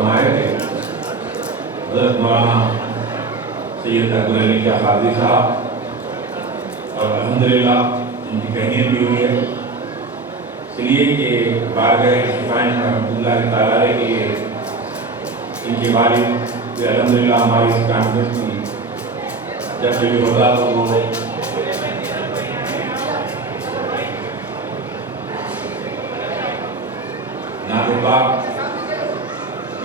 فرمائے کہ حضرت مولانا سید اکبر علی شاہ قادری صاحب اور الحمدللہ ان کی تہنیت بھی ہوئی ہے، اس لیے کہ بارگاہ شفائن رحمۃ اللہ تعالیٰ علیہ کے ان کے والد سے الحمدللہ ہماری اس کانفرنس کی جب بھی ہوتا تو وہ نعت پاک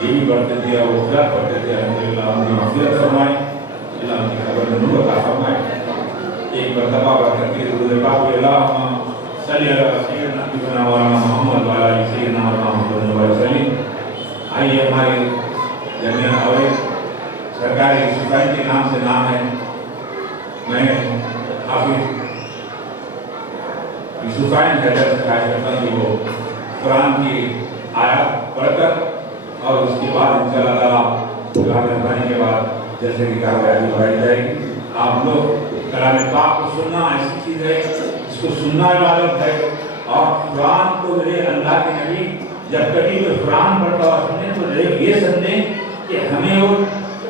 یہ بھی پڑھتے تھے اور وفرات پڑھتے تھے، الحمدللہ ان کی مغفرت فرمائے، اللہ ان کی قبر میں نور عطا فرمائے۔ ایک مرتبہ برکت کے درود پاک اللہم صلی علی سیدنا مولانا محمد وعلی آلہ سیدنا محمد وسلم۔ آئیے ہمارے درمیان اور سرکار یوسفین کے نام سے نام ہے، میں حافظ یوسفین حیدر سے خواہش کرتا ہوں کہ وہ قرآن کی آیات پڑھ کر اور اس کے بعد انشاءاللہ تعالیٰ کلام ربانی کے بعد جیسے کہ کارروائی بڑھائی جائے گی۔ آپ لوگ کلام پاک کو سننا ایسی چیز ہے اس کو سننا عبادت ہے، اور قرآن کو میرے اللہ کے نبی جب کبھی کوئی قرآن پڑھتا ہوا سنیں تو یہ سمجھیں کہ ہمیں وہ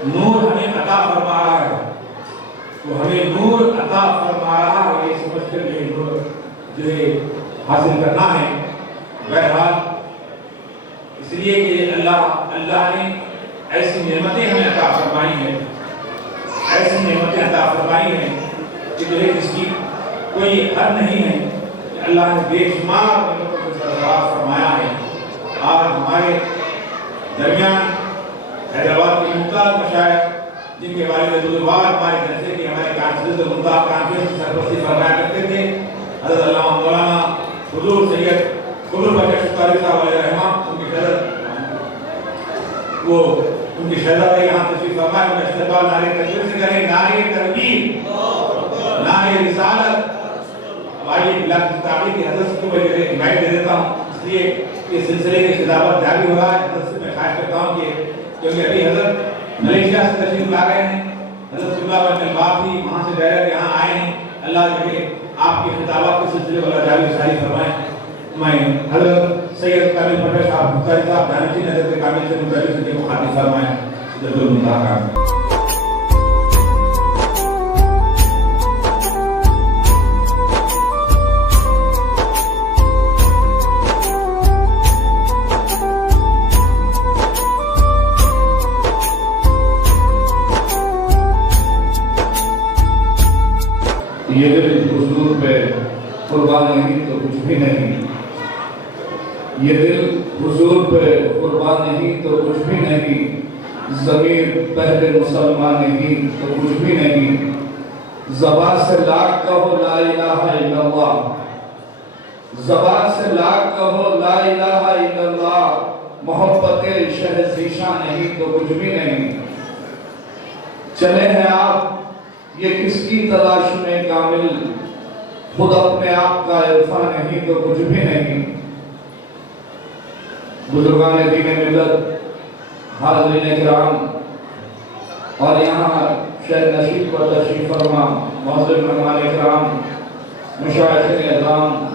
نور ہمیں عطا فرما رہا ہے، وہ ہمیں نور عطا فرما رہا ہے، یہ سمجھ کر یہ نور جو ہے حاصل کرنا ہے۔ بہرحال اس لیے کہ اللہ نے ایسی نعمتیں ہمیں عطا فرمائی ہیں، ایسی نعمتیں عطا فرمائی ہیں کہ جو ہے جس کی کوئی حد نہیں ہے، کہ اللہ نے بے شمار نعمتوں کو سرفراز فرمایا ہے۔ آج ہمارے درمیان حیدرآباد کے ممتاز مشائخ جن کے والد بزرگوار ہمارے جیسے کہ ہمارے کانفرنس کی سرپرستی فرمایا کرتے تھے، حضرت علامہ مولانا حضور سید قبول بخش قاری صاحب علیہ رحمہ، ان کی شہزادہ یہاں تشریف فرمائے، ان کا استقبال نعرہ تکبیر سے کریں، نعرہ تکبیر، نعرہ رسالت۔ اب آئیے بلا کی تعبیر کی حضرت کو میں حمایت دے دیتا ہوں، اس لیے کہ سلسلے کی خطابت جاری ہو رہا ہے۔ حضرت سے میں خواہش کرتا ہوں کہ کیونکہ ابھی حضرت ملیشیا سے تشریف لا گئے ہیں، حضرت صبح بن الباب بھی وہاں سے ڈائریکٹ یہاں آئے ہیں، اللہ جو ہے آپ کی خطابات کے سلسلے کو اللہ جاری ساری فرمائیں۔ میں حضرت سید کامل پٹیل صاحب بخاری صاحب جانشین حضرت کامل سے متعلق سے کو خاطر فرمائیں۔ سیدۃ المنتہا یہ دل حضور پہ قربان نہیں تو کچھ بھی نہیں، یہ دل حضور پہ قربان نہیں تو کچھ بھی نہیں، ضمیر پہلے مسلمان نہیں تو کچھ بھی نہیں، زبان سے لاکھ کہو لا الہ الا اللہ، زبان سے لاکھ کہو لا الہ الا اللہ، محبت شہ ذیشان نہیں تو کچھ بھی نہیں۔ چلے ہیں آپ یہ کس کی تلاش میں کامل، خود اپنے آپ کا عرفان نہیں تو کچھ بھی نہیں۔ بزرگان دین ملت، حاضرین کرام، اور یہاں شہر نشید پر تشریف فرما معزز مہمان کرام، مشائخین اعظام،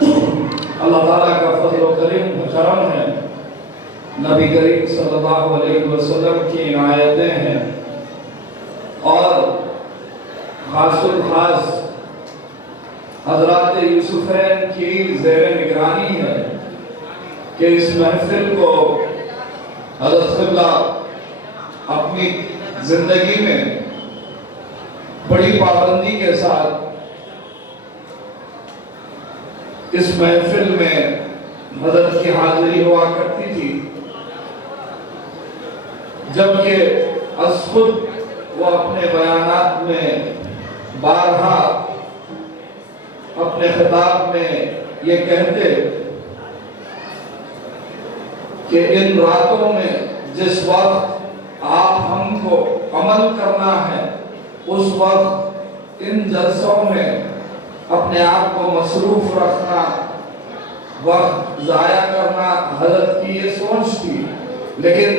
اللہ تعالیٰ کا فضل و کرم ہے، نبی کریم صلی اللہ علیہ وسلم کی عنایتیں ہیں، اور خاص الخاص حضرات یوسفین کی زیر نگرانی ہے کہ اس محفل کو حضرت قبلہ اپنی زندگی میں بڑی پابندی کے ساتھ اس محفل میں حضرت کی حاضری ہوا کرتی تھی، جبکہ از خود وہ اپنے بیانات میں بارہا اپنے خطاب میں یہ کہتے کہ ان راتوں میں جس وقت آپ ہم کو عمل کرنا ہے، اس وقت ان جلسوں میں اپنے آپ کو مصروف رکھنا، وقت ضائع کرنا حضرت کی یہ سوچ تھی۔ لیکن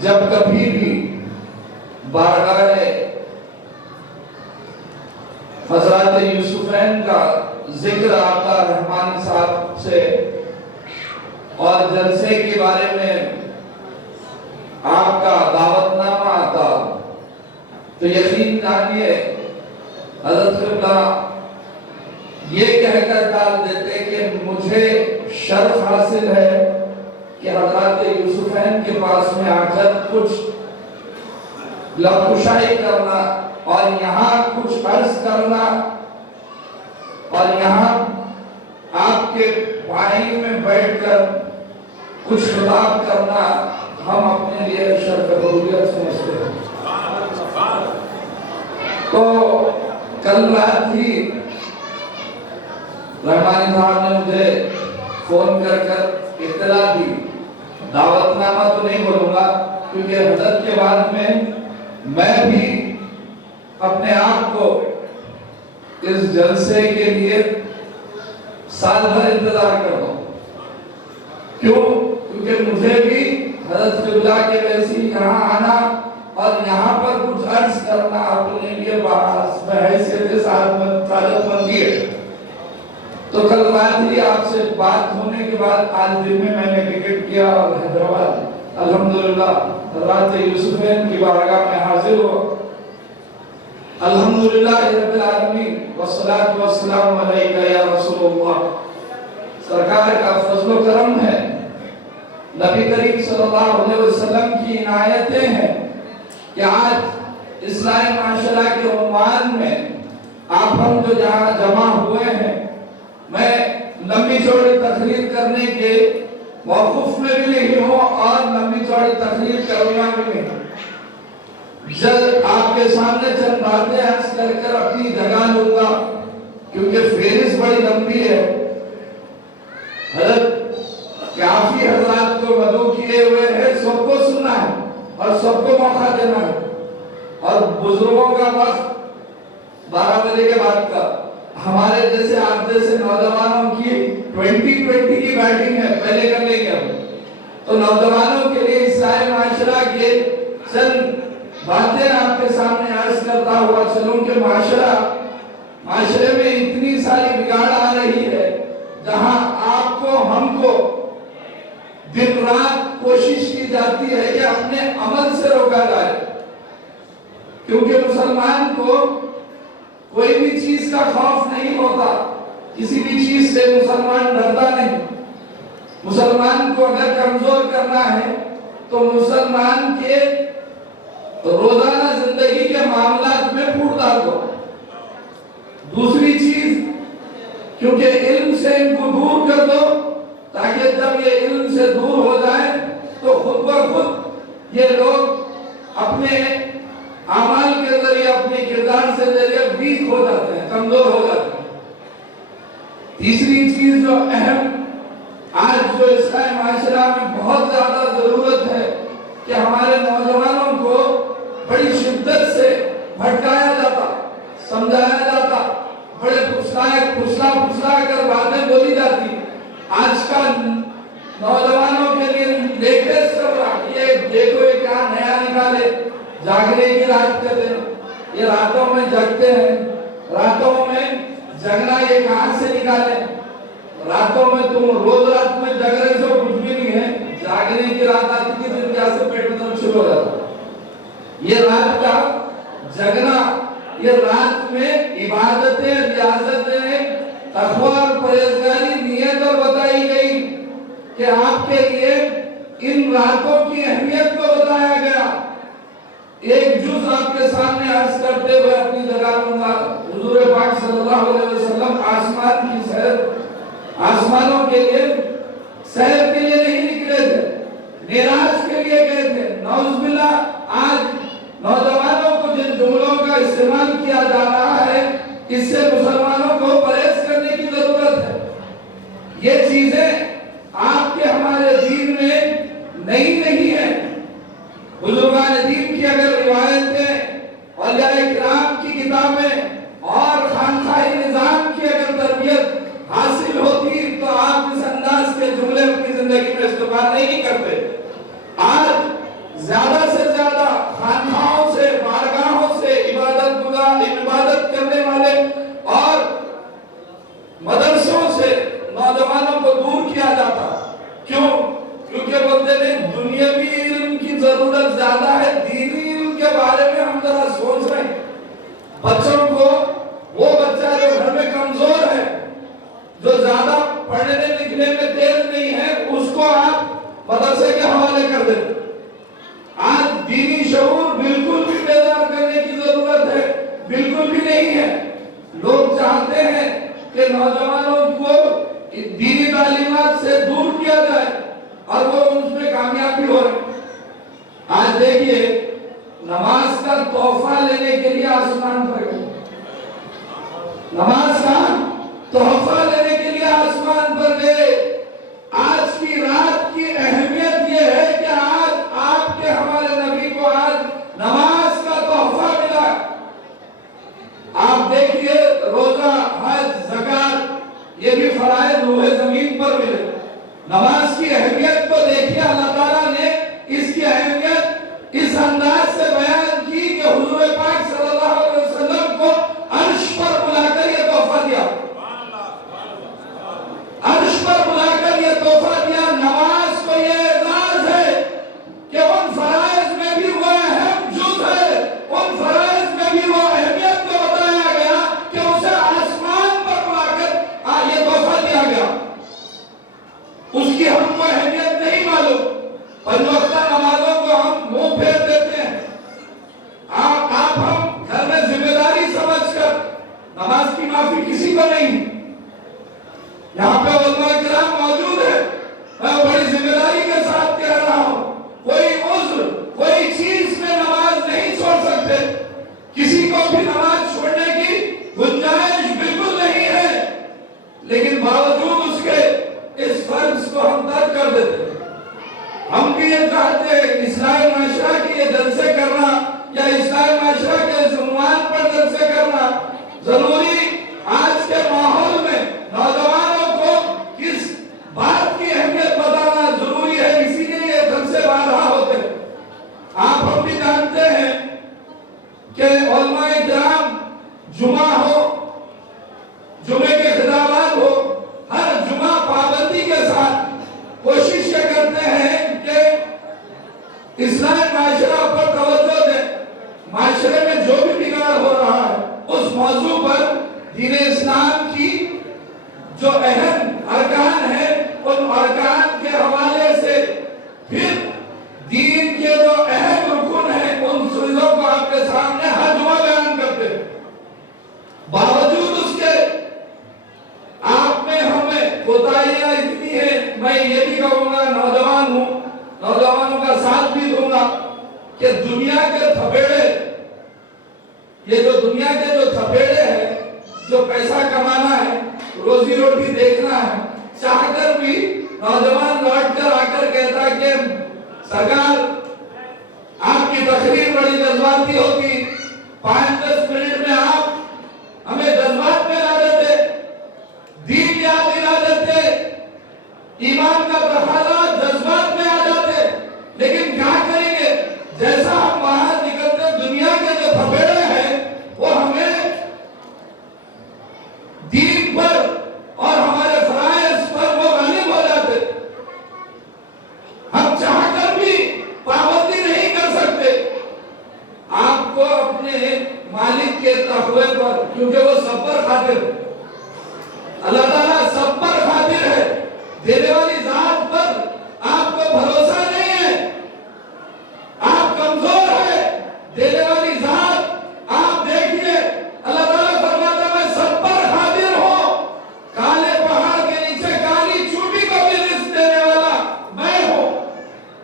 جب کبھی بھی بارگاہ حضرات یوسفین کا ذکر آتا رحمان صاحب سے، اور جلسے کے بارے میں آپ کا دعوت نامہ آتا تو یقین جانیے حضرت قبلہ یہ کہہ کر ڈال دیتے کہ مجھے شرف حاصل ہے کہ حضرات یوسفین کے پاس میں آ کر کچھ لبکشائی کرنا اور یہاں کچھ عرض کرنا اور یہاں آپ کے بھائی میں بیٹھ کر کچھ خطاب کرنا ہم اپنے لیے شرف ضروریت سمجھتے ہیں۔ تو کل رات ہی رحمانی صاحب نے مجھے فون کر اطلاع دی، دعوت نامہ تو نہیں بولوں گا کیونکہ حضرت کے بعد میں بھی اپنے آپ کو اس جلسے کے لیے سال بھر انتظار کرتا ہوں۔ کیوں؟ کیونکہ مجھے بھی حضرت قبلہ کے ویسی یہاں آنا اور یہاں پر کچھ عرض کرنا اپنے لیے بحیثیت سعادت مندی ہے۔ تو کل رات ہی آپ سے بات ہونے کے بعد آج دن میں نے ٹکٹ کیا اور حیدرآباد الحمدللہ حضرات یوسفین کی بارگاہ میں حاضر ہو۔ الحمدللہ رب العالمین والصلاة والسلام علیکہ یا رسول اللہ۔ سرکار کا فضل و کرم ہے، نبی کریم صلی اللہ علیہ وسلم کی عنایتیں ہیں کہ آج اسلامی معاشرہ کے عنوان میں آپ ہم جو جہاں جمع ہوئے ہیں، میں لمبی چوڑی تقریر کرنے کے موقف میں بھی نہیں ہوں اور لمبی چوڑی تقریر کرنا بھی نہیں ہوں۔ جب آپ کے سامنے چند باتیں عرض کر اپنی جگہ لوں گا کیونکہ فہرست بڑی لمبی ہے۔ حضرت کافی حضرات کو مدعو کیے ہوئے ہیں، سب کو سننا ہے اور سب کو موقع دینا ہے، اور بزرگوں کا وقت 12 بجے کے بعد کا ہمارے جیسے آپ جیسے نوجوانوں کی 2020 کی بیٹنگ ہے، پہلے کر لیں گے ہم۔ تو نوجوانوں کے لیے اسلامی معاشرہ کے چند باتیں آپ کے سامنے عرض کرتا ہوا چلوں کہ معاشرے میں اتنی ساری بگاڑ آ رہی ہے جہاں آپ کو ہم کو دن رات کوشش کی جاتی ہے کہ اپنے عمل سے روکا جائے، کیونکہ مسلمان کو کوئی بھی چیز کا خوف نہیں ہوتا، کسی بھی چیز سے مسلمان ڈرتا نہیں۔ مسلمان کو اگر کمزور کرنا ہے تو مسلمان کے روزانہ زندگی کے معاملات میں پھوٹ ڈال دو۔ دوسری چیز، کیونکہ علم سے ان کو دور کر دو تاکہ جب یہ علم سے دور ہو جائے تو خود بخود یہ لوگ اپنے اعمال کے ذریعے اپنے کردار سے ذریعے ویک ہو جاتے ہیں، کمزور ہو جاتے ہیں۔ تیسری چیز جو اہم آج جو اسلامی معاشرہ میں بہت زیادہ ضرورت ہے کہ ہمارے نوجوانوں کو بڑی شدت سے بھٹکایا جاتا، سمجھایا جاتا، بڑے پھسلا کر باتیں بولی جاتی۔ آج کا نوجوانوں کے لیے لیٹسٹ چل رہا، یہ دیکھو یہ کیا نیا نکالے، جاگنے کی رات کہتے ہیں، یہ راتوں میں جگتے ہیں، راتوں میں جگنا یہ کہاں سے نکالے؟ راتوں میں تم روز رات میں جگ رہے سو کچھ بھی نہیں ہے، جاگنے کی رات آتی کی دن کیسے پیٹ میں درد شروع ہو جاتا۔ یہ رات کا جگنا، یہ رات میں عبادتیں، ریاضتیں، تقوی اور پرہیزگاری نیت اور بتائی گئی کہ آپ کے لیے ان راتوں کی اہمیت کو بتایا گیا۔ ایک جز آپ کے سامنے عرض کرتے ہوئے اپنی جگہ لوں گا۔ حضور پاک صلی اللہ علیہ وسلم آسمان کی سیر، آسمانوں کے لیے سیر کے لیے نہیں نکلے تھے، معراج کے لیے گئے تھے۔ نعوذ باللہ آج نوجوانوں کو جن جملوں کا استعمال کیا جا رہا ہے، اس سے مسلمانوں کو پرہیز کرنے کی ضرورت ہے۔ یہ چیزیں آپ کے ہمارے دین میں نہیں ہیں۔ بزرگان دین کی اگر روایتیں، اولیاء کرام کی کتابیں اور خانقاہی نظام کی اگر تربیت حاصل ہوتی تو آپ اس انداز کے جملے اپنی زندگی میں استعمال نہیں کرتے۔ آج زیادہ سے زیادہ خانقاہوں سے، بارگاہوں سے عبادت کرنے والے اور مدرسوں سے نوجوانوں کو دور کیا جاتا۔ کیوں؟ دنیاوی علم کی ضرورت زیادہ ہے، دینی علم کے بارے میں ہم ذرا سوچ رہے ہیں۔ بچوں کو، وہ بچہ جو گھر میں کمزور ہے، جو زیادہ پڑھنے لکھنے میں تیز نہیں ہے، اس کو آپ مدرسے کے حوالے کر دیں۔ آج دینی شعور بالکل بھی بیدار کرنے کی ضرورت ہے، بالکل بھی نہیں ہے۔ لوگ چاہتے ہیں کہ نوجوانوں کو دینی تعلیمات سے دور کیا جائے اور وہ اس میں کامیاب بھی ہو رہے۔ آج دیکھیے نماز کا تحفہ لینے کے لیے آسمان پر گئے، نماز کا تحفہ لینے کے لیے آسمان پر گئے۔ آج کی رات کی اہمیت یہ ہے کہ آج آپ کے ہمارے نبی کو آج نماز کا تحفہ ملا۔ آپ دیکھیے روزہ، حج، زکات، یہ بھی فرائض روح زمین پر ملے۔ نماز کی اہمیت کو دیکھیے، اللہ تعالیٰ نے اس کی اہمیت اس انداز سے بیان کی کہ حضور پاک صلی اللہ علیہ وسلم کو عرش پر بلا کر یہ تحفہ دیا، عرش پر بلا کر یہ تحفہ دیا۔ نماز کو یہ اعزاز ہے کہ ان فرائض میں بھی وہ اہم جز ہے، ان فرائض میں بھی وہ اہمیت کو بتایا گیا کہ اسے آسمان پر بلا کر یہ تحفہ دیا گیا۔ اس کی ہم کو اہمیت نہیں معلوم، پنج وقتہ نمازوں کو ہم منہ پھیر دیتے ہیں۔ آپ ہم گھر میں ذمہ داری سمجھ کر، نماز کی معافی کسی کو نہیں۔ یہاں پہ علماء کرام موجود ہیں، میں بڑی ذمہ داری کے ساتھ کہہ رہا ہوں، کوئی عذر، کوئی چیز میں نماز نہیں چھوڑ سکتے، کسی کو بھی نماز چھوڑنے کی گنجائش بالکل نہیں ہے، لیکن باوجود اس کے اس فرض کو ہم ترک کر دیتے ہیں۔ ہم بھی یہ چاہتے ہیں اسلامی معاشرہ کی یہ جلسے کرنا یا اسلامی معاشرہ کے اس عنوان پر جلسے کرنا ضروری آج کے ماحول میں نوجوانوں کو کس بات کی اہمیت بتانا ضروری ہے، اسی لیے یہ جلسے بارہا ہوتے ہیں۔ آپ ہم بھی جانتے ہیں کہ علماء کرام جمعہ ہو، جمعے کے خطابات ہو، ہر جمعہ پابندی کے ساتھ کوشش یہ کرتے ہیں کہ اسلامی معاشرہ پر توجہ دیں، معاشرے میں جو بھی بگاڑ ہو رہا ہے اس موضوع پر دین اسلام کی جو اہم ارکان ہیں ان ارکان کے حوالے سے، پھر دین کے جو اہم رکن ہیں ان چیزوں کو آپ کے سامنے ہر جمعہ بیان کرتے ہیں۔ باوجود اس کے آپ میں ہمیں کوتاہیاں اتنی ہیں، میں یہ بھی کہوں گا، نوجوان ہوں، نوجوانوں کا ساتھ بھی دوں گا کہ دنیا کے تھپیڑے، یہ جو دنیا کے جو تھپیڑے ہیں، جو پیسہ کمانا ہے، روزی روٹی دیکھنا ہے، چاہ کر بھی نوجوان لوٹ کر آ کر کہتا کہ سرکار آپ کی تقریر بڑی جذباتی ہوتی، 5-10 منٹ میں آپ ہمیں جذبات میں لا دیتے، دین یاد دلا دیتے، ایمان کا تقاضا جذبات میں آ جاتے، لیکن کیا کریں گے؟ جیسا ہم باہر نکلتے دنیا کے جو تھپیڑے ہیں وہ ہمیں دین پر اور ہمارے فرائض پر وہ غالب ہو جاتے، ہم چاہ کر بھی پابندی نہیں کر سکتے۔ آپ کو اپنے مالک کے تقوی پر، کیونکہ وہ سب پر قادر ہے، اللہ تعالیٰ سب پر قادر ہے، دینے والی ذات پر آپ کو بھروسہ نہیں ہے، آپ کمزور ہیں، دینے والی ذات آپ دیکھیے، اللہ تعالیٰ فرماتا ہے میں سب پر قادر ہوں، کالے پہاڑ کے نیچے کالی چوٹی کو بھی رزق دینے والا میں ہوں،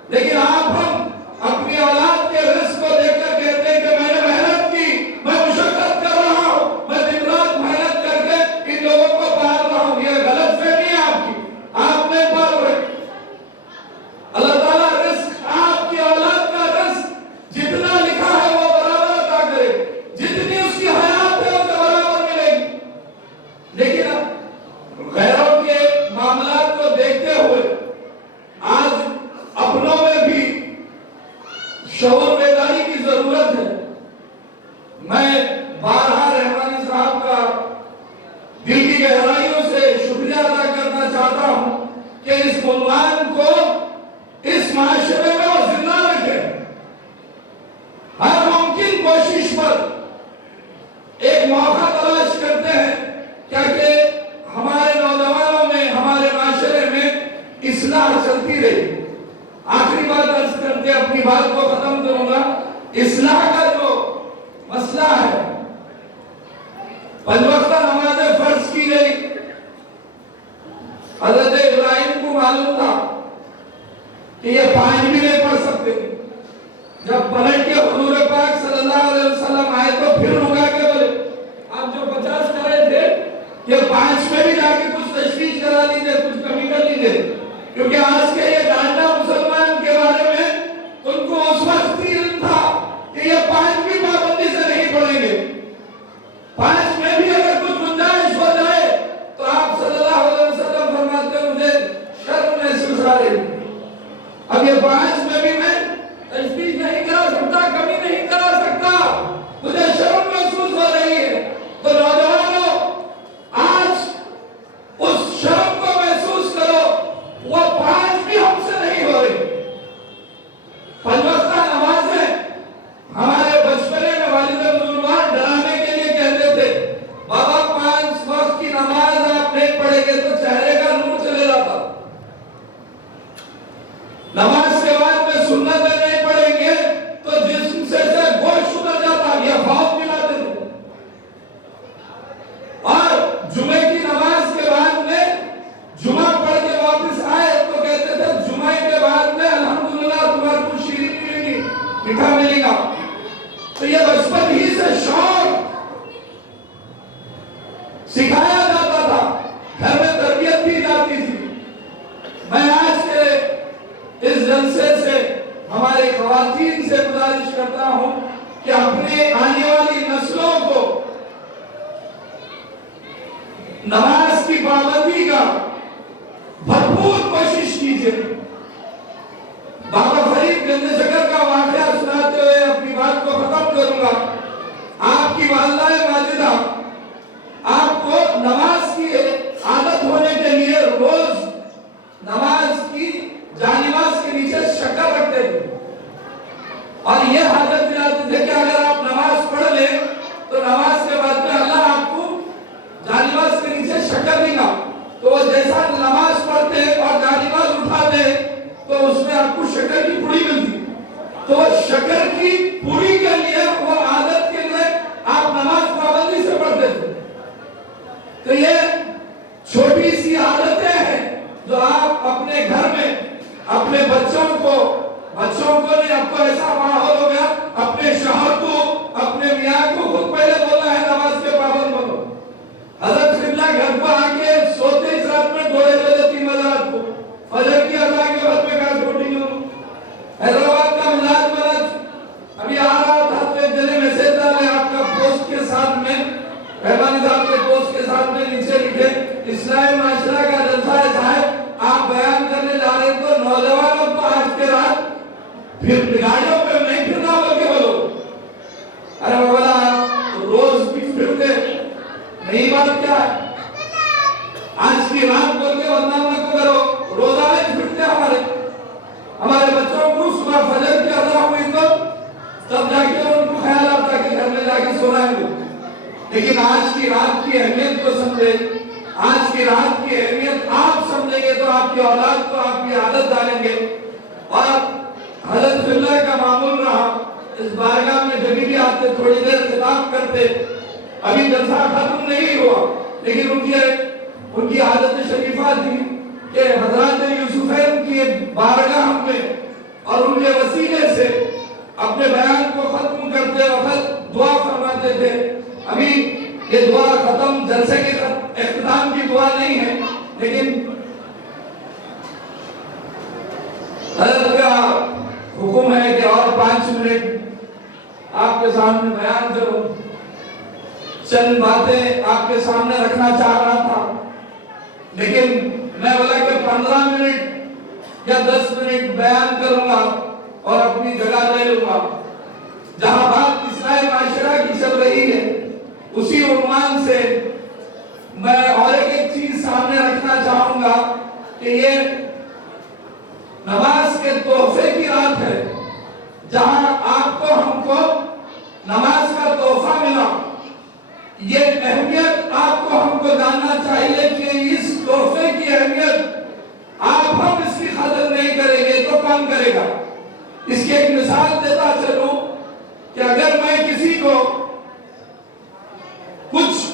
لیکن آپ ہم اپنی اولاد کے رزق کو دیکھ کر کہتے ہیں کہ میں نے محنت کی، میں مشقت کر رہا ہوں، میں دن رات محنت کر کے ان لوگوں کو پال رہا ہوں۔ یہ غلط فہمی ہے آپ کی، آپ نہیں پال رہے۔ اللہ تعالیٰ رزق، آپ کی اولاد کا رزق جتنا لکھا ہے وہ برابر عطا کرے، جتنی اس کی حیات ہے اسے برابر ملے گی، لیکن غیروں کے معاملات کو دیکھتے ہوئے آج اپنوں میں بھی شعور بیداری کی ضرورت ہے۔ میں بارہا رحمانی صاحب کا دل کی گہرائیوں سے شکریہ ادا کرنا چاہتا ہوں کہ اس عنوان کو اس معاشرے بات کو ختم کروں گا. اصلاح کا جو مسئلہ ہے، 5 وقتہ نمازیں فرض کی گئی. حضرت ابراہیم کو معلوم تھا کہ یہ 5 بھی نہیں پڑھ سکتے. جب پلٹ کے حضور پاک صلی اللہ علیہ وسلم آئے تو پھر رکا کے بولے آپ جو 50 کر رہے تھے یہ 5 میں بھی جا کے کچھ تشریح کرا لیجیے، کچھ کمی کر لیجیے، کیونکہ آج کے یہ ڈانٹا مسلمان کے بارے میں ان کو اس وقت علم تھا کہ یہ 5 بھی پابندی سے نہیں پڑھیں گے. 5 میں بھی اگر کچھ گنجائش ہو جائے تو آپ صلی اللہ علیہ وسلم فرماتے ہیں مجھے شرم محسوس آ رہی. اب یہ 5 میں بھی میں تشریح نہیں کرا سکتا، کمی نہیں کرا سکتا، مجھے شرم محسوس ہو رہی ہے. تو نوجوانوں آج اس شرم کو محسوس کرو، وہ 5 بھی ہم سے نہیں ہو رہی. 5 وقتہ نمازیں ہمارے بچپنے میں والد بزرگوار ڈرانے کے لیے کہتے تھے بابا 5 وقت کی نماز آپ نہیں پڑھیں گے تو چہرے کا نور چلے جاتا. نماز کے بعد میں سنتیں نہیں پڑھیں گے تو جسم سے گوشت اتر جاتا، یہ خوف ملاتے تھے. اور جمعے کی نماز کے بعد میں جمعہ پڑھ کے واپس آئے تو کہتے تھے جمعہ کے بعد میں الحمدللہ تمہارے کو شیرین ملے گی، میٹھا ملے گا. تو یہ بچپن ہی سے شوق سکھایا جاتا تھا، گھر میں تربیت دی جاتی تھی. میں آج کے اس جلسے سے ہمارے خواتین سے گزارش کرتا ہوں کہ اپنے آنے والی نسلوں کو نماز کی پابندی کا بھرپور کوشش کیجیے. بابا فرید گنج شکر کا واقعہ سناتے ہوئے اپنی بات کو ختم کروں گا. آپ کی والدہ ماجدہ آپ کو نماز کی عادت ہونے کے لیے روز نماز کی جانماز کے نیچے شکر رکھتے تھے اور یہ حادث دلاتے تھے کہ اگر آپ نماز پڑھ لیں تو نماز کے بعد میں اللہ آپ کو جانماز کے نیچے شکر دے گا. تو وہ جیسا نماز پڑھتے اور جانماز اٹھاتے تو اس میں آپ کو شکر کی پوری ملتی. تو شکر کی پوری کے لیے وہ عادت کے لیے آپ نماز پابندی سے پڑھتے تھے. تو یہ چھوٹی سی عادتیں ہیں جو آپ اپنے گھر میں اپنے بچوں کو نہیں، آپ کو ایسا ماحول ہو گیا اپنے شوہر کو اپنے میاں کو خود پہلے بولا ہے نماز کے پابند بنو. حضرت قبلہ گھر کو آ کے سوتے اس رات میں 2 بجے 3 بجے رات کو فجر کی اذان کے بعد میں کہاں شوٹنگ ہوں. حیدرآباد کا مزاج ابھی آ رہا تھا تو ایک جنے میسج ڈالے آپ کا پوسٹ کے ساتھ میں رحمانی صاحب کے پوسٹ کے ساتھ میں نیچے لکھے اسلامی معاشرہ کا جلسہ ہے صاحب آپ بیان کرنے جا رہے ہیں تو نوجوانوں کو آج کے رات پھر گاڑیوں پہ نہیں پھرنا بول کے بولو. ارے بولا روز بھی پھرتے نہیں، بات کیا ہے آج کی رات بول کے بدنام نہ کرو. روزہ میں پھرتے ہمارے بچوں کو صبح فجر کی اذان ہوئی تو تب جا کے ان کو خیال آتا کہ گھر میں جا کے سونا ہے. لیکن آج کی رات کی اہمیت کو سمجھے، آج کی رات کی اہمیت آپ سمجھیں گے تو آپ کی اولاد کو آپ کی عادت ڈالیں گے. اور حضرت اللہ کا معمول رہا اس بارگاہ میں جب بھی آتے تھوڑی دیر خطاب کرتے. ابھی جلسہ ختم نہیں ہوا لیکن ان کی عادت شریفہ تھی کہ حضرات یوسفین کی بارگاہ میں اور ان کے وسیلے سے اپنے بیان کو ختم کرتے وقت دعا فرماتے تھے. ابھی یہ دعا ختم جلسے کے اختتام کی دعا نہیں ہے لیکن حضرت کا حکم ہے کہ اور 5 منٹ آپ کے سامنے بیان کروں. چند باتیں آپ کے سامنے رکھنا چاہ رہا تھا لیکن میں بولا کہ 15 منٹ یا 10 منٹ بیان کروں گا اور اپنی جگہ لے لوں گا. جہاں بات اسلامی معاشرہ کی چل رہی ہے اسی عنوان سے میں اور ایک چیز سامنے رکھنا چاہوں گا کہ یہ نماز کے تحفے کی رات ہے جہاں آپ کو ہم کو نماز کا تحفہ ملا. یہ اہمیت آپ کو ہم کو جاننا چاہیے کہ اس تحفے کی اہمیت آپ ہم اس کی قدر نہیں کریں گے تو کون کرے گا. اس کی ایک مثال دیتا چلوں کہ اگر میں کسی کو کچھ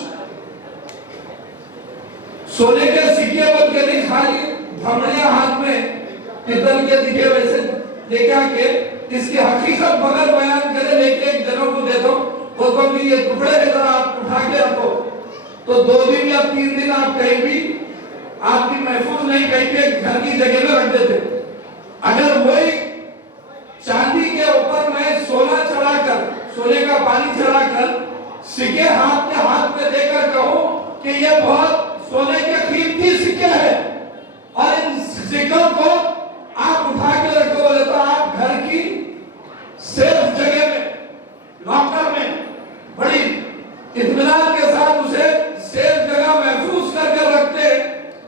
سونے کے سکے بن کے نہیں، خالی دھمڑیاں ہاتھ میں پتل کے دکھے ویسے دیکھا کہ اس کی حقیقت بغیر بیان کرے لے کے ایک جنوں کو دیتا ہوں، وہ کو بھی یہ ٹکڑے ہے ذرا آپ اٹھا کے رکھو، تو 2 دن یا 3 دن آپ کہیں بھی آپ کی محفوظ نہیں، کہیں بھی گھر کی جگہ میں رکھ دیتے۔ اگر وہی چاندی کے اوپر میں سونا چڑھا کر، سونے کا پانی چڑھا کر سکے ہاتھ میں دے کر کہوں کہ یہ بہت سونے کے قیمتی سکے ہیں اور ان سکوں کو آپ اٹھا کے رکھو، بولے تو آپ گھر کی سیف جگہ میں، لاکر میں بڑی اطمینان کے ساتھ اسے سیف جگہ محفوظ کر کے رکھتے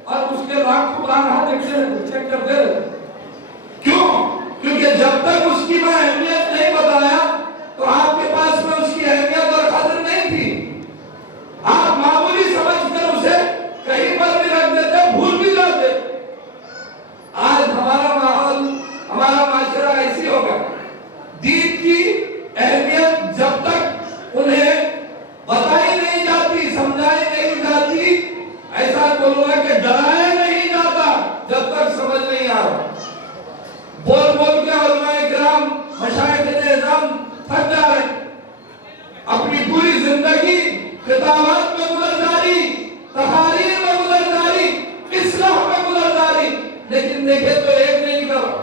اور اس کے لاکھ کو ہاتھ چیک کرتے رہتے۔ کیوں؟ کیونکہ جب تک اس کی میں اہمیت نہیں بتایا تو آپ کے پاس میں اس کی اہمیت اور قدر نہیں تھی، آپ معمولی سمجھ کر اسے کہیں پر بھی رکھ دیتے، بھول بھی جاتے۔ آج ہمارا ماحول، ہمارا معاشرہ ایسی ہوگا، دین کی اہمیت جب تک انہیں بتائی نہیں جاتی، سمجھائی نہیں جاتی، ایسا بولوں گا کہ ڈرایا نہیں جاتا جب تک سمجھ نہیں آ رہا۔ بول بول کے علماء کرام، مشائخ اعظام تھک جا رہے ہیں، اپنی پوری زندگی خطابات میں گزر جاری، تقاریر میں گزر جاری، اصلاح میں گزر جاری، لیکن دیکھے تو ایک نہیں نکل رہا،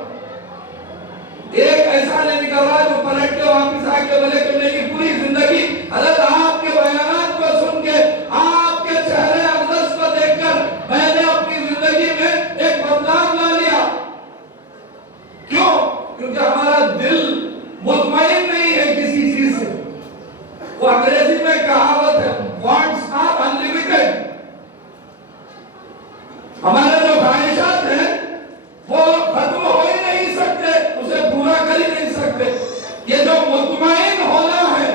ایک ایسا نہیں نکل رہا جو پلٹ کے واپس آ کے بولے کہ میری پوری زندگی حضرت آپ کے بیانات کو سن کے، آپ کے چہرے اقدس کو دیکھ کر میں نے اپنی زندگی میں ایک بدلاؤ لا لیا۔ کیوں؟ کیونکہ ہمارا دل مطمئن نہیں ہے کسی چیز سے۔ وہ انگریزی میں کہاوت ہے، wants are unlimited۔ ہمارے جو خواہشات ہیں وہ ختم ہو ہی نہیں سکتے، اسے پورا کر ہی نہیں سکتے۔ یہ جو مطمئن ہونا ہے،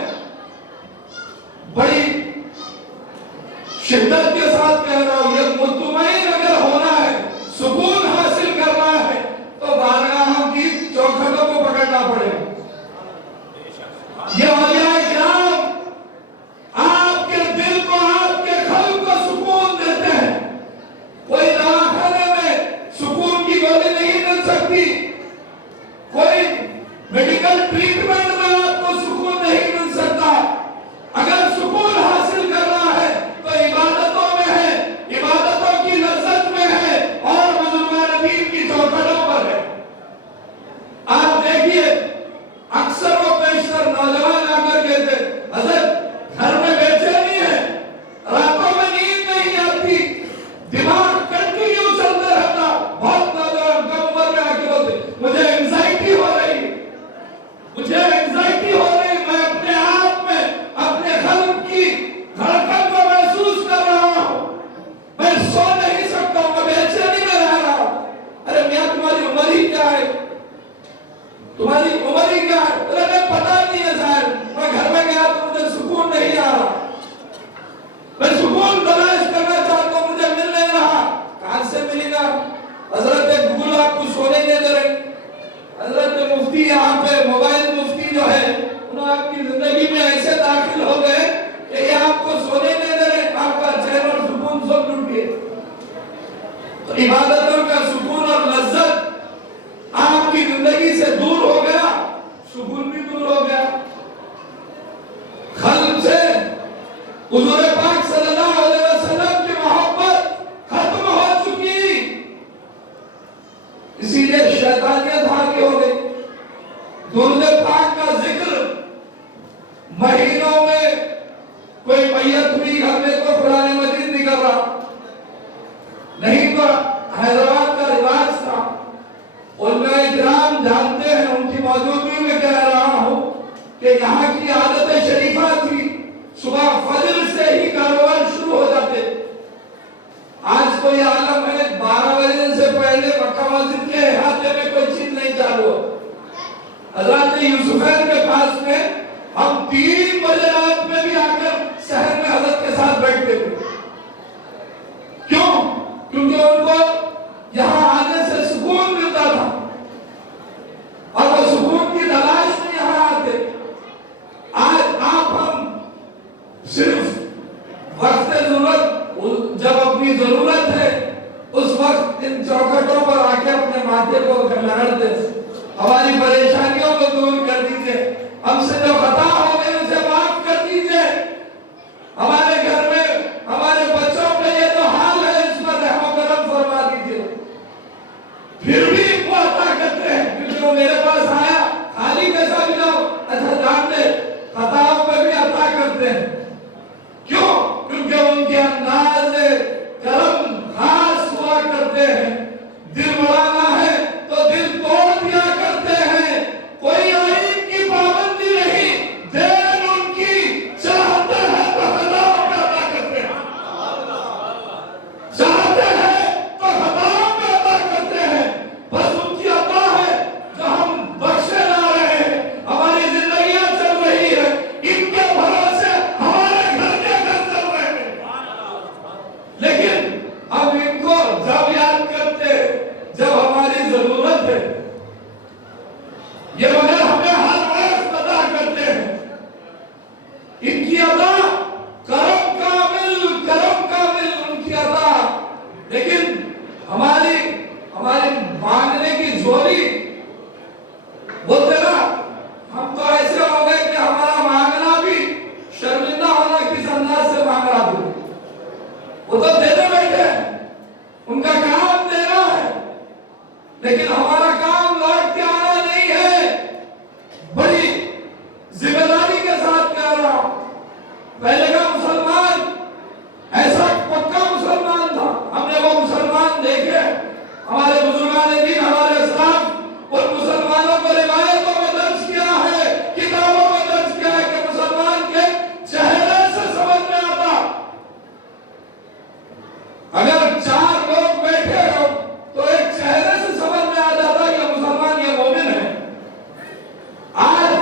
بڑی شدت کے ساتھ کہہ رہا ہوں، یہ مطمئن اگر ہونا ہے، سکون حاصل کرنا ہے تو بارگاہوں کی چوکھٹوں کو پکڑنا پڑے گا۔ یہ اولیاء کرام آپ کے دل کو، آپ کے قلب کو سکون دیتے ہیں۔ کوئی دواخانے میں سکون کی گولی نہیں مل سکتی، کوئی میڈیکل ٹریٹمنٹ میں آپ کو سکون نہیں مل سکتا۔ اگر سکون حاصل کرنا ہے تو عبادتوں میں ہے، عبادتوں کی لذت میں ہے اور بزرگان دین کی چوکھٹوں پر ہے۔ آپ دیکھیے اکثر و بیشتر نوجوان آ کر کہتے حضرت گھر میں بیٹھے نہیں ہیں، راتوں میں نیند نہیں آتی، دماغ کنٹینیو چلتا رہتا۔ بہت نوجوان کم عمر میں آ کے بولتے مجھے انزائٹی ہو رہی، مجھے انزائٹی ہو رہی، میں اپنے آپ میں اپنے قلب کی دھڑکن کو محسوس کر رہا ہوں، میں سو نہیں سکتا ہوں، میں بے چینی میں رہ رہا ہوں۔ ارے میاں تمہاری عمر ہی کیا ہے؟ تمہاری عمر ہی کیا ہے؟ مجھے پتا نہیں ہے صاحب، میں گھر میں گیا تو مجھے سکون نہیں آ رہا، میں سکون تلاش کرنا چاہتا ہوں، مجھے مل نہیں رہا۔ کہاں سے ملے گا؟ حضرت گل آپ کو سونے نہیں دے رہے، حضرت مفتی یہاں پہ موبائل مفتی جو ہے انہوں آپ کی زندگی میں ایسے داخل ہو گئے کہ یہ آپ کو سونے نہیں دے رہے، آپ کا چین اور سکون سب لٹ گئے۔ تو عبادتوں کا سکون اور لذت آپ کی زندگی سے دور ہو گیا، سکون بھی دور ہو گیا۔ قلب سے حضور پاک صلی اللہ علیہ وسلم کی محبت ختم ہو چکی، اسی لیے شیطانیت حاوی ہو گئی۔ درود پاک کا ذکر مہینوں میں، کوئی میت ہوئی گھر میں تو قرآن مجید نکل رہا، نہیں تو حیدرآباد کا رواج تھا۔ علماء کرام جانتے ہیں، ان کی موجودگی میں کہہ رہا ہوں کہ یہاں کی عادت شریفہ تھی، صبح فجر سے ہی کاروبار شروع ہو جاتے۔ آج کوئی عالم ہے 12 بجے سے پہلے مکہ مسجد کے احاطے میں کوئی چیز نہیں چالو ہو۔ حضرت یوسفین کے پاس میں ہم 3 بجے رات میں بھی آ کر شہر میں حضرت کے ساتھ بیٹھتے تھے۔ کیوں؟ کیونکہ ان کو یہاں آنے سے سکون ملتا تھا، اور وہ سکون کی ہماری پریشانیوں کو دور کر دیجئے، ہم سے جو خطا ہو گئی اسے معاف کر دیجئے، ہمارے گھر میں ہمارے بچوں پہ یہ جو حال ہے اس پر رحم و کرم فرما دیجئے۔ پھر بھی وہ عطا کرتے ہیں، کیونکہ وہ میرے پاس آیا خالی کیسا بھی لاؤ، اچھا جان دے خطاؤں پہ بھی عطا کرتے ہیں۔ کیوں؟ کیونکہ ان کے انداز کرم خاص ہوا کرتے ہیں۔ دل بڑھانا ہے تو دل توڑ دیا کرتے ہیں، کوئی آئین کی پابندی نہیں، دین ان کی چاہتے ہیں تو خطاؤں پہ عطا کرتے ہیں، چاہتے ہیں تو خطاؤں پہ عطا کرتے ہیں۔ بس ان کی عطا ہے جو ہم بخشے نہ رہے ہیں، ہماری زندگیاں چل رہی ہے، ان کے بھروسے ہمارے گھر کے گھر چل رہے ہیں، لیکن ہم ان کو جب یاد کرتے جب ہماری ضرورت ہے، یہ مگر ہمیں ہر وقت ادا کرتے ہیں۔ ان کی عطا کرم کامل ان کی عطا، لیکن ہماری مانگنے کی جھولی بولتے نا، ہم تو ایسے ہو گئے کہ ہمارا مانگنا بھی شرمندہ ہونا کس انداز سے مانگ رہا تھا، وہ تو دینے بیٹھے ہیں، ان کا کام دینا ہے، لیکن ہمارا کام لوٹ کے آنا نہیں ہے۔ بڑی ذمہ داری کے ساتھ کہہ رہا ہوں، پہلے کا مسلمان ایسا پکا مسلمان تھا، ہم نے وہ مسلمان دیکھے، ہمارے بزرگان دین، ہمارے اسلاف ان مسلمانوں کو روایتوں میں درج کیا ہے، کتابوں میں درج کیا ہے کہ مسلمان کے چہرے سے سمجھ میں آتا، اگر چار لوگ بیٹھے ہو تو ایک چہرے سے سمجھ میں آ جاتا کہ مسلمان یہ مومن ہے۔ آج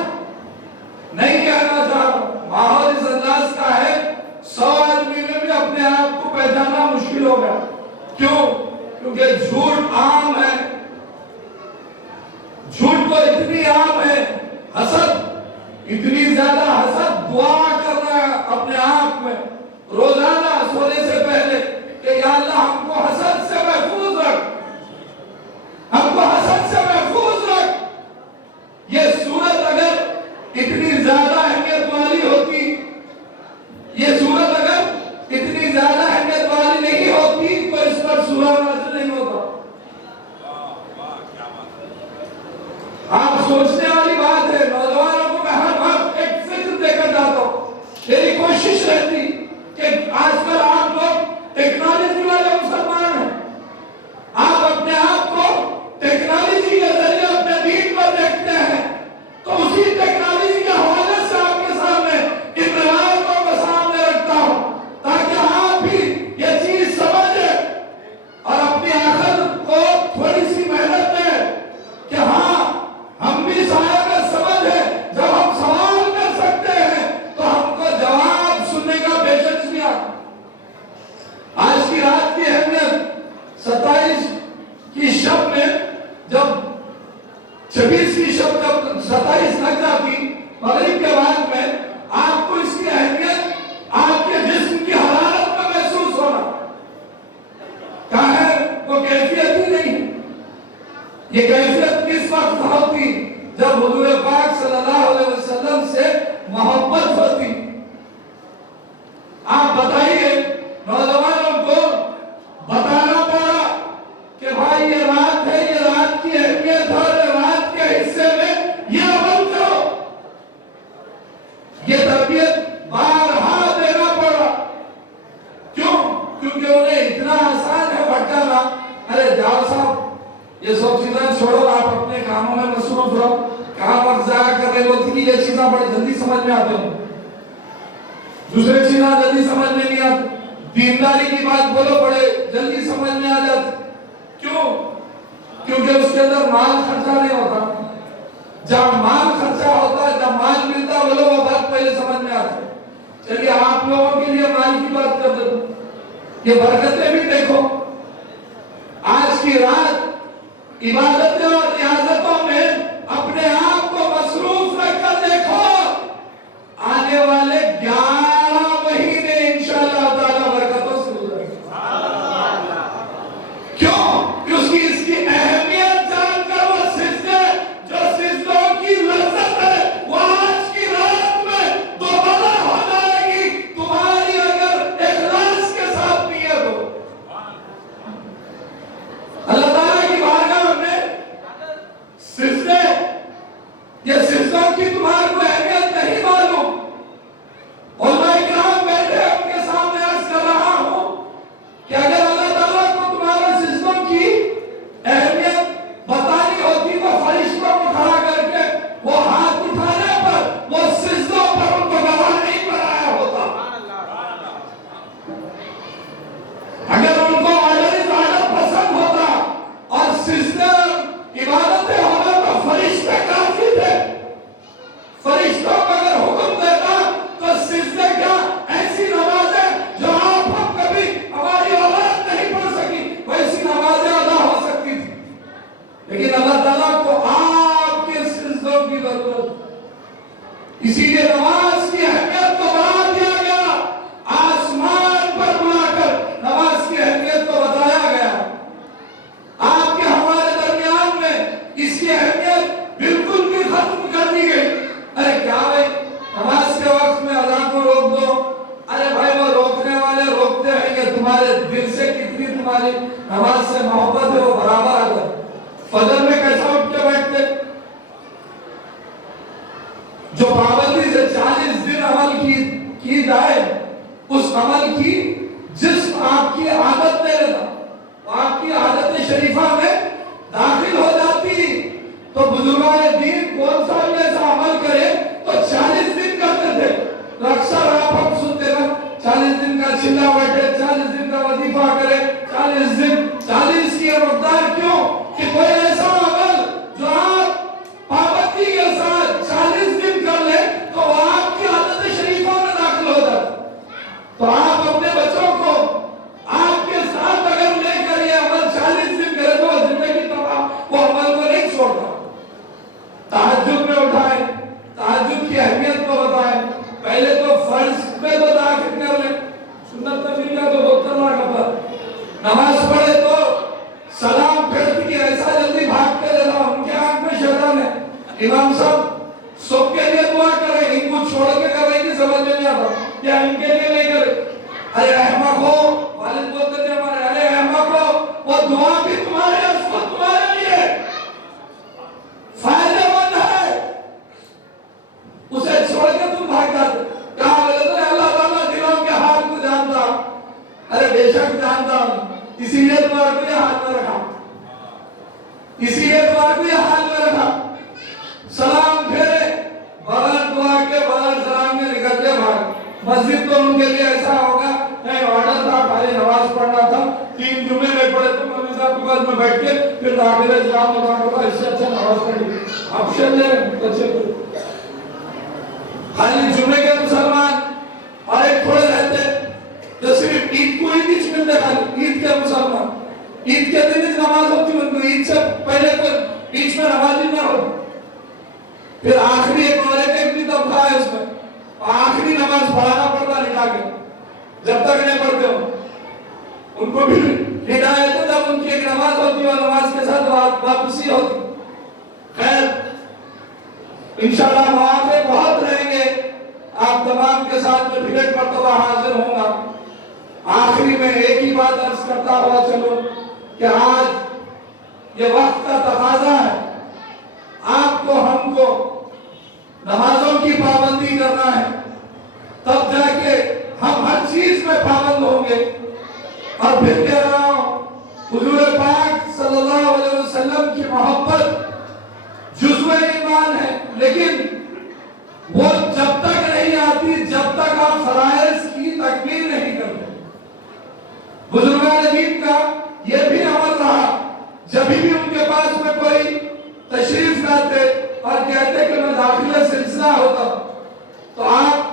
نہیں کہنا چاہتا، ماحول اس انداز کا ہے، 100 آدمی میں بھی اپنے آپ کو پہچاننا مشکل ہو گیا۔ کیوں؟ کیونکہ جھوٹ عام ہے، جھوٹ تو اتنی عام ہے، حسد اتنی زیادہ، حسد دعا کرنا ہے اپنے آپ میں روزانہ سونے سے پہلے کہ یا اللہ ہم کو حسد سے محفوظ رکھ، ہم کو حسد سے محفوظ رکھ۔ یہ صورت اگر اتنی زیادہ اہمیت والی ہوتی، یہ صورت اگر اتنی زیادہ اہمیت والی نہیں ہوتی تو اس پر سورہ نازل نہیں ہوتا۔ آپ سوچنے والی بات ہے، نوجوانوں کو میں ہر وقت ایک فکر دے کر جاتا ہوں، میری کوشش رہتی کہ آج کل آپ لوگ ٹیکنالوجی والے مسلمان ہیں، آپ اپنے آپ کو ٹیکنالوجی کے ذریعے اپنے دین پر دیکھتے ہیں، تو اسی ٹیکنالوجی کے حوالے سے آپ کے سامنے ان روایتوں کو سامنے رکھتا ہوں تاکہ آپ بھی یہ چیز سمجھیں اور اپنی عقل کو تھوڑی سی محنت دیں کہ ہاں ہم بھی صاحب سمجھ ہے، جب ہم سوال کر سکتے ہیں تو ہم کو جواب سننے کا پیشنس بھی آتا۔ آج کی رات کی اہمیت 27 کی شب میں جب 26 کی شب جب 27 لگ جاتی مغرب کے بعد میں، آپ کو اس کی اہمیت آپ کے جسم کی حرارت میں محسوس ہونا، کہاں ہے وہ کیفیت ہی نہیں۔ یہ کیفیت کس وقت ہوتی؟ جب حضور پاک صلی اللہ علیہ وسلم سے محبت ہوتی۔ آپ بتائیے، نوجوانوں کو بتانا پڑا کہ بھائی یہ رات ہے، یہ رات کی اہمیت ہے، اور رات کے حصے میں یہ عمل کرو، یہ تربیت بارہا دینا پڑا۔ کیوں؟ کیونکہ انہیں اتنا آسان ہے بھٹکانا، ارے جاؤ صاحب یہ سب چیزیں چھوڑو، آپ اپنے کاموں میں مصروف رہو، کہاں وقت ضائع کر رہے ہوتی کہ یہ چیزیں بڑی جلدی سمجھ میں آتے ہوں، دوسرے چیزیں جلدی سمجھ میں نہیں آتی، دینداری کی بات بولو بڑے جلدی سمجھ میں آ جاتی۔ کیوں؟ کیونکہ اس کے اندر مال خرچہ نہیں ہوتا، جب مال خرچہ ہوتا ہے، جب مال ملتا ہے، وہ لوگ وہ بات پہلے سمجھ میں آتی۔ چلیے آپ لوگوں کے لیے مال کی بات کر دیتا ہوں، یہ برکتیں بھی دیکھو، آج کی رات عبادتیں اور ریاضتوں میں اپنے آپ کو مصروف رکھ کر دیکھو، آنے والے 11 مہینے انشاءاللہ تعالیٰ برکتوں سے گزریں گے۔ کیوں؟ کیونکہ اس کی اہمیت جان کر وہ سجدے جو کی ضرورت. اسی لیے نماز کی اہمیت کو بڑھا دیا گیا, آسمان پر بلا کر نماز کی اہمیت کو بتایا گیا. آپ کے ہمارے درمیان میں اس کی اہمیت بالکل بھی ختم کر دی گئی. ارے کیا بھائی نماز کے وقت میں اذان کو روک دو. ارے بھائی وہ روکنے والے روکتے ہیں کہ تمہارے دل سے کتنی تمہاری نماز سے محبت ہے وہ برابر آ جائے. فجر میں کیسا اٹھ کے بیٹھتے, جو پابندی سے 40 دن عمل کی جائے, اس عمل کی جسم آپ کی عادت دے لیتا, آپ کی عادت شریفہ میں داخل ہو جاتی. تو بزرگان دین کون سا بھی ایسا عمل کرے تو 40 دن کرتے تھے. تو اکثر آپ ہم سنتے نا 40 دن کا چلا بیٹھے, 40 دن کا وظیفہ کرے, 40 دن. 40 کی مقدار کیوں کہ کوئی ایسا عمل جو آپ پابندی کے ساتھ 40 دن کر لیں تو وہ آپ کی عادت شریفہ میں داخل ہو جاتا. تو آپ اپنے بچوں کو آپ کے ساتھ اگر لے کر یہ عمل 40 دن کرے تو وہ زندگی تمام وہ عمل کو نہیں چھوڑتا. تہجد میں اٹھائیں, تہجد کی اہمیت کو بتائیں. پہلے تو فرض میں تو داخل کر لیں, سنت نفل کا تو بہت اللہ کا پر. نماز پڑھے تو سلام پھیرتی کی ایسا جلدی بھاگ کے دینا, ان کے آنکھ میں شیطان ہے. امام صاحب سب کے لیے دعا کریں, ان کو چھوڑ کے کر رہے کہ سمجھ میں نہیں آتا یا ان کے لیے نہیں کرے. ارے احمق ہو, والد بولتے تھے ہمارے, ارے احمق ہو, وہ دعا بھی تمہارے اس تمہارے لیے فائدہ مند ہے, اسے چھوڑ کے تم بھاگ جاتے. کہا بولے تو اللہ تعالیٰ دلوں کے حال کو جانتا. ارے بے شک جانتا ہوں, اسی لیے تمہارے کو یہ حال میں رکھا, اسی لیے تمہارے کو یہ حال میں رکھا. سلام پھیرے بغیر دعا کے بغیر سلام کے نکل کے بھاگ. مسجد تو ان کے لیے ایسا ہوگا نہیں, آرڈر تھا خالی نماز پڑھنا تھا, 3 جمعے میں پڑھے تو مولوی صاحب کے پاس میں بیٹھ کے پھر داخل اسلام میں ہوگا, اس سے اچھا نماز پڑھی آپشن دے اچھے خالی جمعے کے مسلمان اور ایک تھوڑے رہتے جو صرف عید کو ہی بیچ ملتے, خالی عید کے مسلمان, عید کے دن نماز ہوتی ان کو, عید سے پہلے کوئی بیچ میں نماز ہی نہ ہو. پھر آخری ایک اور ایک بھی طبقہ ہے اس میں, آخری نماز پڑھانا پڑتا نکاح کے, جب تک نہیں پڑھتے ہو ان کو بھی ہدایت ہے. جب ان کی ایک نماز ہوتی ہے اور نماز کے ساتھ واپسی ہوتی. خیر انشاءاللہ مواقع بہت رہیں گے, آپ تمام کے ساتھ میں پھر ایک مرتبہ حاضر ہوں گا. آخری میں ایک ہی بات عرض کرتا ہوا چلو کہ آج یہ وقت کا تقاضا ہے, آپ کو ہم کو نمازوں کی پابندی کرنا ہے, تب جا کے ہم ہر چیز میں پابند ہوں گے. اور پھر کہہ رہا ہوں, حضور پاک صلی اللہ علیہ وسلم کی محبت جزو ایمان ہے, لیکن وہ جب تک نہیں آتی جب تک آپ فرائض کی تکمیل نہیں کرتے. بزرگان دین کا یہ بھی عمل رہا, جب بھی ان کے پاس میں کوئی تشریف لاتے اور کہتے کہ میں داخل سلسلہ ہوتا, تو آپ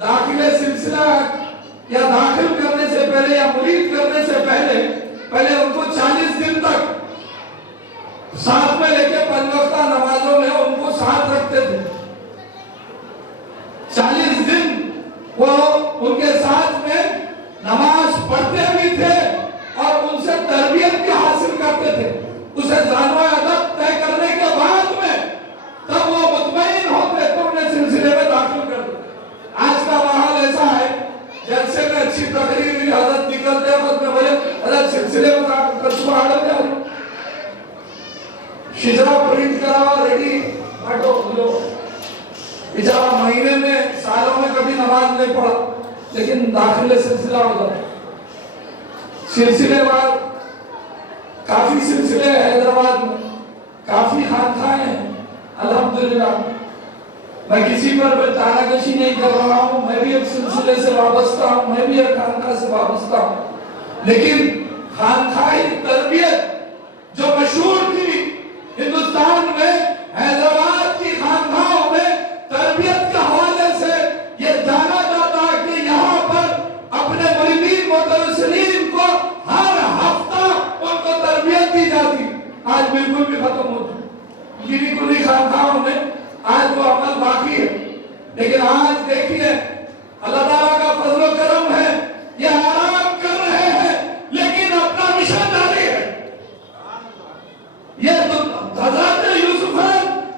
داخل سلسلہ یا داخل کرنے سے پہلے یا مرید کرنے سے پہلے ان کو 40 دن تک ساتھ میں لے کے 5 وقتہ نمازوں میں ان کو ساتھ رکھتے تھے. 40 دن وہ ان کے ساتھ میں نماز پڑھتے بھی تھے اور ان سے تربیت بھی حاصل کرتے تھے. اسے زانو ادب طے کرنے کے بعد میں تب وہ مطمئن ہوتے تو انہیں سلسلے میں داخل کرتے. آج کا ماحول ایسا ہے, جلسے میں اچھی تقریر ہوئی, حضرت نکلتے وقت میں بولے حضرت سلسلے میں داخل کر, صبح آڈر جا رہے شجرا پرنٹ کرا ریڈی ہٹو لو. بیچارہ مہینے میں سالوں میں کبھی نماز نہیں پڑھا, لیکن داخل سلسلہ ہو جاتا. سلسلے بعد کافی سلسلے حیدرآباد میں, کافی خانقاہیں ہیں الحمدللہ. میں کسی پر تانا کشی نہیں کر رہا ہوں, میں بھی ایک سلسلے سے وابستہ ہوں, میں بھی ایک خانقاہ سے وابستہ ہوں, لیکن خانقاہی تربیت جو مشہور تھی ہندوستان میں, حیدرآباد کی خانقاہوں میں تربیت کے حوالے سے یہ جانا جاتا کہ یہاں پر اپنے مریدین متوسلین کو ہر ہفتہ ان کو تربیت دی جاتی. آج بالکل بھی ختم ہو چکی. کنی خانقاہوں میں آج وہ عمل باقی ہے، لیکن آج دیکھیے اللہ تعالیٰ کا فضل و کرم ہے، یہ آرام کر رہے ہیں لیکن اپنا مشن جاری ہے۔ یہ تو حضرت یوسف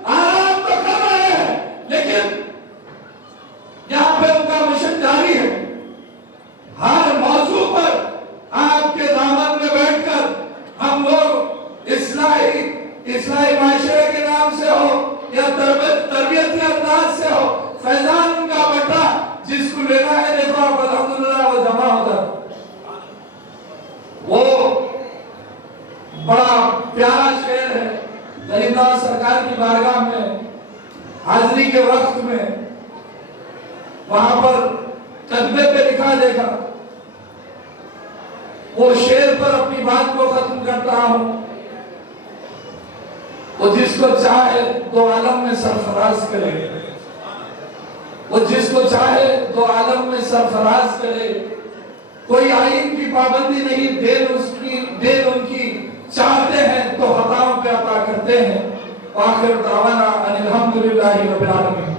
آرام تو کر رہے ہیں لیکن یہاں پہ ان کا مشن جاری ہے۔ ہر موضوع پر آپ کے دامن میں بیٹھ کر ہم لوگ اصلاحی معاشرے کے نام سے ہو یا تربیتی انداز سے ہو، فیضان ان کا بٹا جس کو لینا ہے دیکھو آپ الحمدللہ وہ جمع ہوتا ہے۔ وہ بڑا پیارا شعر ہے، غریب نواز سرکار کی بارگاہ میں حاضری کے وقت میں وہاں پر کتبے پہ لکھا دیکھا، وہ شعر پر اپنی بات کو ختم کرتا ہوں۔ وہ جس کو چاہے دو عالم میں سرفراز کرے، وہ جس کو چاہے دو عالم میں سرفراز کرے، کوئی آئین کی پابندی نہیں، دین ان کی چاہتے ہیں تو خطاؤں پہ عطا کرتے ہیں۔ آخر دعوانا ان الحمدللہ رب العالمین۔